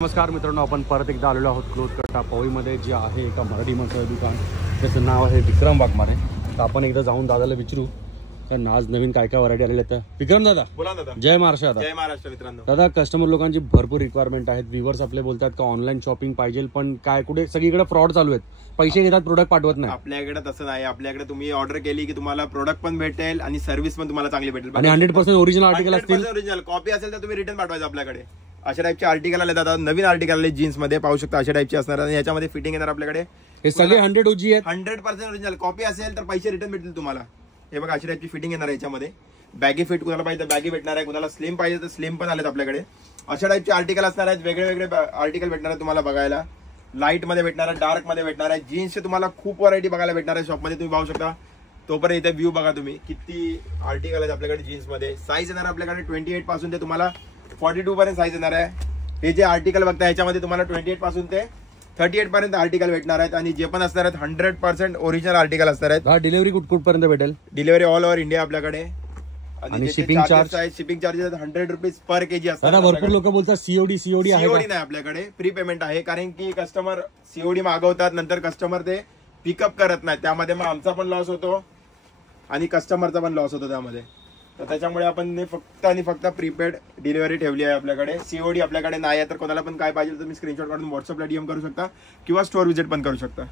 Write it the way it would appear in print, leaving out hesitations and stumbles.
नमस्कार मित्रांनो, आपण परत एकदा आलेलो आहोत क्लोथ कट्टा पवईमध्ये जे आहे एका मराठी माणसाचं दुकान, त्याचं नाव आहे विक्रम वाघमारे. तर आपण एकदा जाऊन दादाला विचारू कारण आज नवीन काय काय व्हरायटी आलेल्या आहेत. विक्रम दादा, बोला दादा. जय महाराष्ट्र. जय महाराष्ट्र मित्रांनो. दादा, कस्टमर लोकांची भरपूर रिक्वायरमेंट आहेत. व्ह्युअर्स आपले बोलतात का ऑनलाईन शॉपिंग पाहिजे, पण काय कुठे सगळीकडे फ्रॉड चालू आहेत, पैसे घेतात प्रोडक्ट पाठवत नाही. आपल्याकडे तसं नाही. आपल्याकडे तुम्ही ऑर्डर केली की तुम्हाला प्रोडक्ट पण भेटेल आणि सर्व्हिस पण तुम्हाला चांगली भेटेल आणि 100% ओरिजिनल आर्टिकल असतील. ओरिजिनल कॉपी असेल तर तुम्ही रिटर्न पाठवायचं आपल्याकडे. अशा टाईपचे आर्टिकल आले दादा, नवीन आर्टिकल आले जीन्स मध्ये, पाहू शकता अशा टाईपचे असणार. आणि याच्यामध्ये फिटिंग येणार आपल्याकडे. हे सगळे 100 OG आहेत. 100% ओरिजिनल. कॉपी असेल तर पैसे रिटर्न भेटतील तुम्हाला. हे बघा, अशा टाईपची फिटिंग येणार याच्यामध्ये. बॅगी फिट कुणाला पाहिजे तर बॅगी भेटणार आहे, कुणाला स्लिम पाहिजे तर स्लिम पण आलेत आपल्याकडे. अशा टाईपचे आर्टिकल असणार आहेत. वेगळे वेगळे आर्टिकल भेटणार आहे तुम्हाला बघायला. लाईट मध्ये भेटणार आहे, डार्क मध्ये भेटणार आहे. जीन्सचे तुम्हाला खूप व्हरायटी बघायला भेटणार आहे शॉपमध्ये, तुम्ही पाहू शकता. तोपर्यंत इथे व्ह्यू बघा तुम्ही, किती आर्टिकल आहेत आपल्याकडे जीन्स मध्ये. साईज येणार आपल्याकडे 28 पासून ते तुम्हाला 42 पर्यंत साईज येणार आहे. हे जे आर्टिकल बघता याच्यामध्ये तुम्हाला 28 पासून ते 38 पर्यंत आर्टिकल भेटणार आहेत. आणि जे पण असणार आहेत 100% ओरिजिनल आर्टिकल असणार आहेत. डिलिव्हरी कुठपर्यंत भेटेल? डिलिव्हरी ऑल ओव्हर इंडिया आपल्याकडे. आणि शिपिंग चार्ज आहे, shipping charges 100 rupees per KG असतात. भरपूर लोक बोलतात सीओडी आहे. सीओडी नाही आपल्याकडे, प्री पेमेंट आहे. कारण की कस्टमर सीओडी मागवतात, नंतर कस्टमर ते पिकअप करत नाही. त्यामध्ये मग आमचा पण लॉस होतो आणि कस्टमरचा पण लॉस होतो त्यामध्ये. तर त्याच्यामुळे आपण फक्त आणि फक्त प्रीपेड डिलिव्हरी ठेवली आहे आपल्याकडे. सीओडी आपल्याकडे नाही आहे. तर कोणाला पण काय पाहिजे तुम्ही स्क्रीनशॉट काढून व्हॉट्सअपला DM करू शकता किंवा स्टोअर व्हिजिट पण करू शकता.